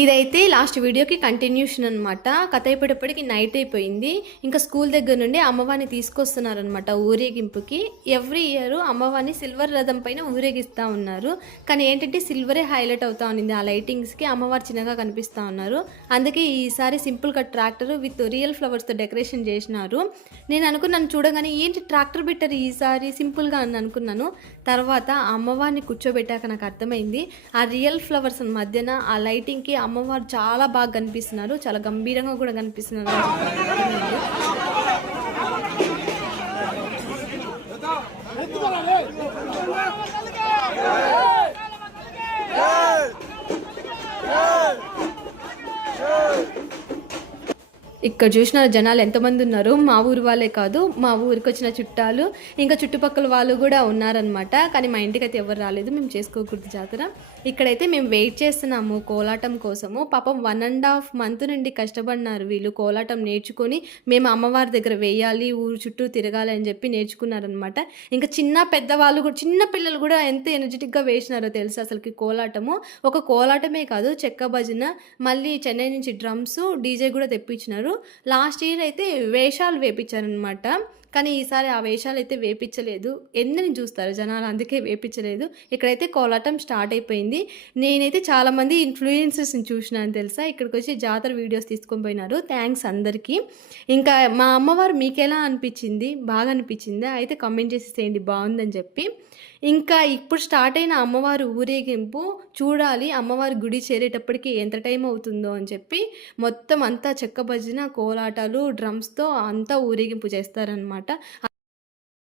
ఇదైతే లాస్ట్ వీడియోకి కంటిన్యూషన్ అనమాట. కథ అయిపోయేటప్పటికి నైట్ అయిపోయింది. ఇంకా స్కూల్ దగ్గర నుండి అమ్మవారిని తీసుకొస్తున్నారనమాట ఊరేగింపుకి. ఎవ్రీ ఇయర్ అమ్మవారిని సిల్వర్ రథం పైన ఊరేగిస్తూ ఉన్నారు. కానీ ఏంటంటే సిల్వరే హైలైట్ అవుతా ఉన్నింది. ఆ లైటింగ్స్కి అమ్మవారు చిన్నగా కనిపిస్తూ ఉన్నారు. అందుకే ఈసారి సింపుల్గా ట్రాక్టర్ విత్ రియల్ ఫ్లవర్స్తో డెకరేషన్ చేసినారు. నేను అనుకున్నాను చూడగానే ఏంటి ట్రాక్టర్ పెట్టారు ఈసారి సింపుల్గా అని అనుకున్నాను. తర్వాత అమ్మవారిని కూర్చోబెట్టాక నాకు అర్థమైంది ఆ రియల్ ఫ్లవర్స్ మధ్యన ఆ లైటింగ్కి అమ్మవారు చాలా బాగా కనిపిస్తున్నారు. చాలా గంభీరంగా కూడా కనిపిస్తున్నారు. ఇక్కడ చూసిన జనాలు ఎంతమంది ఉన్నారు. మా ఊరు వాళ్ళే కాదు, మా ఊరికి వచ్చిన చుట్టాలు ఇంకా చుట్టుపక్కల వాళ్ళు కూడా ఉన్నారనమాట. కానీ మా ఇంటికి అయితే ఎవరు రాలేదు, మేము చేసుకోకూడదు జాతర. ఇక్కడైతే మేము వెయిట్ చేస్తున్నాము కోలాటం కోసము. పాపం 1.5 month నుండి కష్టపడినారు వీళ్ళు కోలాటం నేర్చుకొని. మేము అమ్మవారి దగ్గర వేయాలి, ఊరు చుట్టూ తిరగాలి అని చెప్పి నేర్చుకున్నారనమాట. ఇంకా చిన్న పెద్దవాళ్ళు కూడా, చిన్న పిల్లలు కూడా ఎంత ఎనర్జెటిక్గా వేసినారో తెలుసు అసలుకి కోలాటము. ఒక కోలాటమే కాదు, చెక్క భజన, మళ్ళీ చెన్నై నుంచి డ్రమ్స్, డీజే కూడా తెప్పించినారు. లాస్ట్ ఇయర్ అయితే వేషాలు వేపించారనమాట. కానీ ఈసారి ఆ వేషాలు అయితే వేపించలేదు. ఎందుని చూస్తారు జనాలు, అందుకే వేపించలేదు. ఇక్కడైతే కోలాటం స్టార్ట్ అయిపోయింది. నేనైతే చాలామంది ఇన్ఫ్లుయెన్సర్స్ని చూసినాను తెలుసా, ఇక్కడికి వచ్చి జాతర వీడియోస్ తీసుకొని పోయినారు. థ్యాంక్స్ అందరికీ. ఇంకా మా అమ్మవారు మీకు ఎలా అనిపించింది, బాగా అనిపించిందా అయితే కామెంట్ చేసేసేయండి బాగుందని చెప్పి. ఇంకా ఇప్పుడు స్టార్ట్ అయిన అమ్మవారు ఊరేగింపు చూడాలి. అమ్మవారి గుడి చేరేటప్పటికి ఎంత టైం అవుతుందో అని చెప్పి మొత్తం అంతా చెక్క భజన, కోలాటాలు, డ్రమ్స్తో అంతా ఊరేగింపు చేస్తారనమాట.